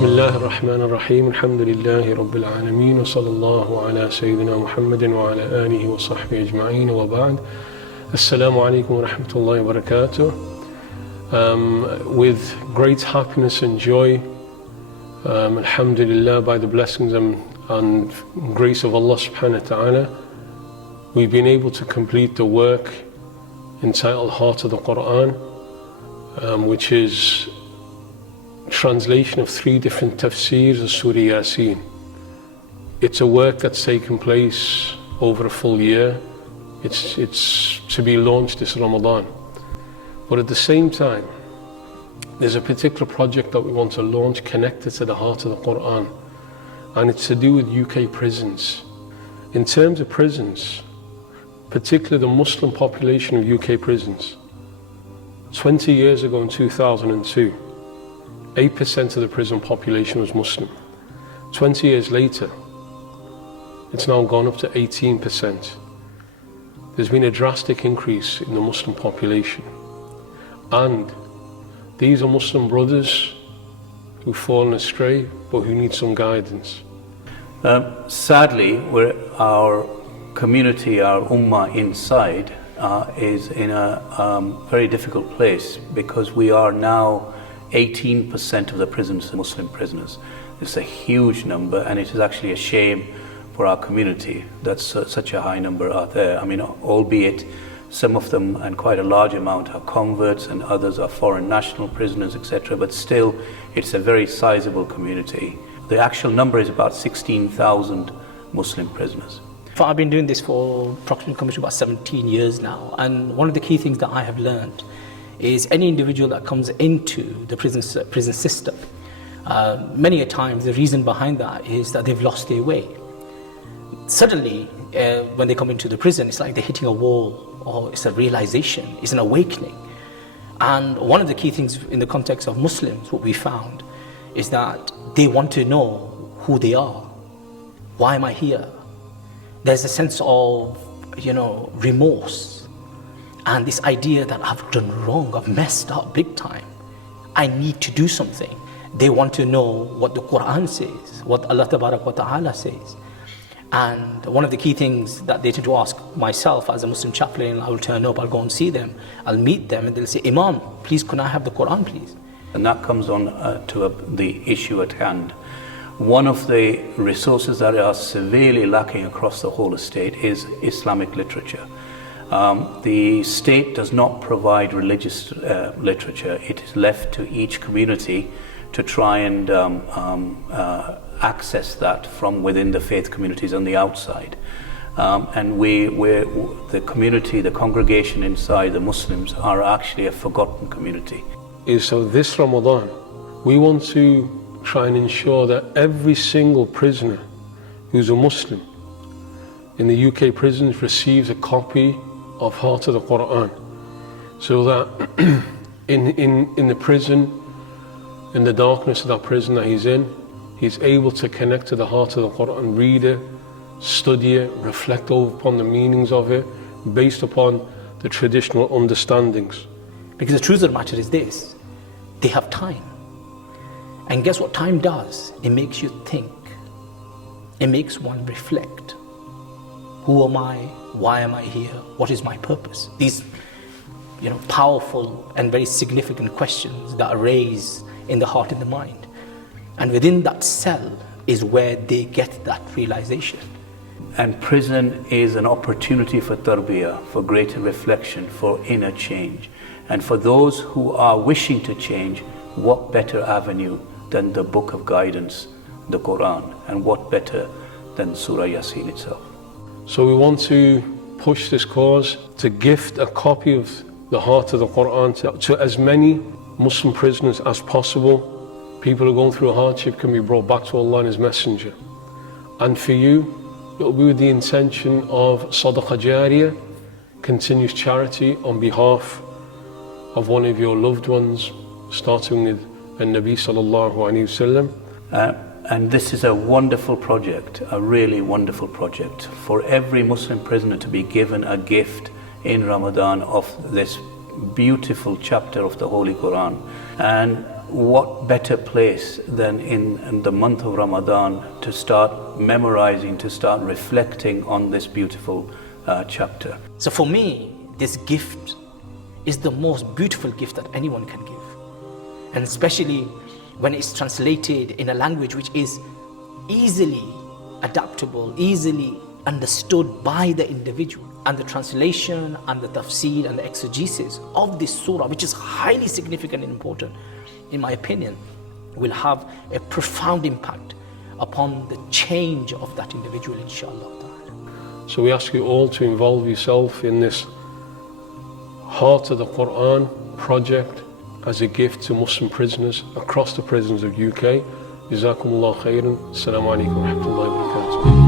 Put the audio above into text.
بسم الله الرحمن الرحيم الحمد لله رب العالمين وصلى الله على سيدنا محمد وعلى آله وصحبه أجمعين وبعد السلام عليكم ورحمة الله وبركاته. With great happiness and joy, alhamdulillah, by the blessings and grace of Allah subhanahu wa ta'ala, we've been able to complete the work entitled Heart of the Qur'an, which is translation of 3 different tafsirs of Surah Yasin. It's a work that's taken place over a full year. It's to be launched this Ramadan. But at the same time, there's a particular project that we want to launch connected to the Heart of the Qur'an, and it's to do with UK prisons. In terms of prisons, particularly the Muslim population of UK prisons, 20 years ago in 2002, 8% of the prison population was Muslim. 20 years later, it's now gone up to 18%. There's been a drastic increase in the Muslim population. And these are Muslim brothers who've fallen astray, but who need some guidance. Sadly, our community, our ummah inside, is in a very difficult place, because we are now 18% of the prisoners are Muslim prisoners. It's a huge number, and it is actually a shame for our community that such a high number are there. I mean, albeit some of them, and quite a large amount, are converts and others are foreign national prisoners, etc. But still, it's a very sizable community. The actual number is about 16,000 Muslim prisoners. I've been doing this for approximately about 17 years now, and one of the key things that I have learned is any individual that comes into the prison system, many a times the reason behind that is that they've lost their way. Suddenly, when they come into the prison, it's like they're hitting a wall, or it's a realization, it's an awakening. And one of the key things in the context of Muslims, what we found, is that they want to know who they are. Why am I here? There's a sense of, remorse. And this idea that I've done wrong, I've messed up big time. I need to do something. They want to know what the Qur'an says, what Allah Tabarak wa Ta'ala says. And one of the key things that they tend to ask myself as a Muslim chaplain, I will turn up, I'll go and see them, I'll meet them, and they'll say, Imam, please, can I have the Qur'an, please? And that comes on to the issue at hand. One of the resources that are severely lacking across the whole estate is Islamic literature. The state does not provide religious literature. It is left to each community to try and access that from within the faith communities on the outside. And the community, the congregation inside, the Muslims, are actually a forgotten community. So this Ramadan, we want to try and ensure that every single prisoner who's a Muslim in the UK prisons receives a copy of Heart of the Qur'an, so that in the prison, in the darkness of that prison that he's in, he's able to connect to the Heart of the Qur'an, read it, study it, reflect upon the meanings of it, based upon the traditional understandings. Because the truth of the matter is this: they have time. And guess what time does? It makes you think. It makes one reflect. Who am I? Why am I here? What is my purpose? These, powerful and very significant questions that are raised in the heart and the mind. And within that cell is where they get that realization. And prison is an opportunity for tarbiyah, for greater reflection, for inner change. And for those who are wishing to change, what better avenue than the book of guidance, the Qur'an, and what better than Surah Yasin itself? So we want to push this cause to gift a copy of the Heart of the Qur'an to as many Muslim prisoners as possible. People who are going through a hardship can be brought back to Allah and His Messenger. And for you, it will be with the intention of Sadqa Jariya, continuous charity on behalf of one of your loved ones, starting with Nabi sallallahu alayhi wasallam. And this is a wonderful project, a really wonderful project, for every Muslim prisoner to be given a gift in Ramadan of this beautiful chapter of the Holy Quran. And what better place than in the month of Ramadan to start memorizing, to start reflecting on this beautiful chapter. So for me, this gift is the most beautiful gift that anyone can give. And especially when it's translated in a language which is easily adaptable, easily understood by the individual. And the translation and the tafsir and the exegesis of this surah, which is highly significant and important, in my opinion, will have a profound impact upon the change of that individual, inshallah. So we ask you all to involve yourself in this Heart of the Qur'an project as a gift to Muslim prisoners across the prisons of UK. Jazakumullah khairan. Assalamu alaikum wa rahmatullahi wa barakatuh.